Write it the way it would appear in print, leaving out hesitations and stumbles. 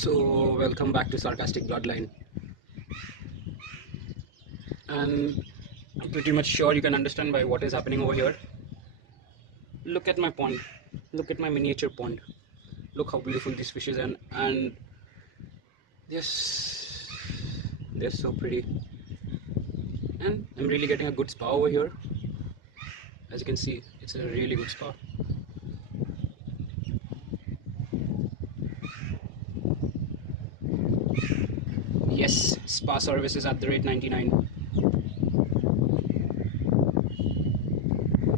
So welcome back to Sarcastic Bloodline, and I'm pretty much sure you can understand by what is happening over here. Look at my pond, look at my miniature pond, look how beautiful these fishes are, and yes, they're so pretty, and I'm really getting a good spa over here. As you can see, it's a really good spa. Yes, spa services at the rate 99.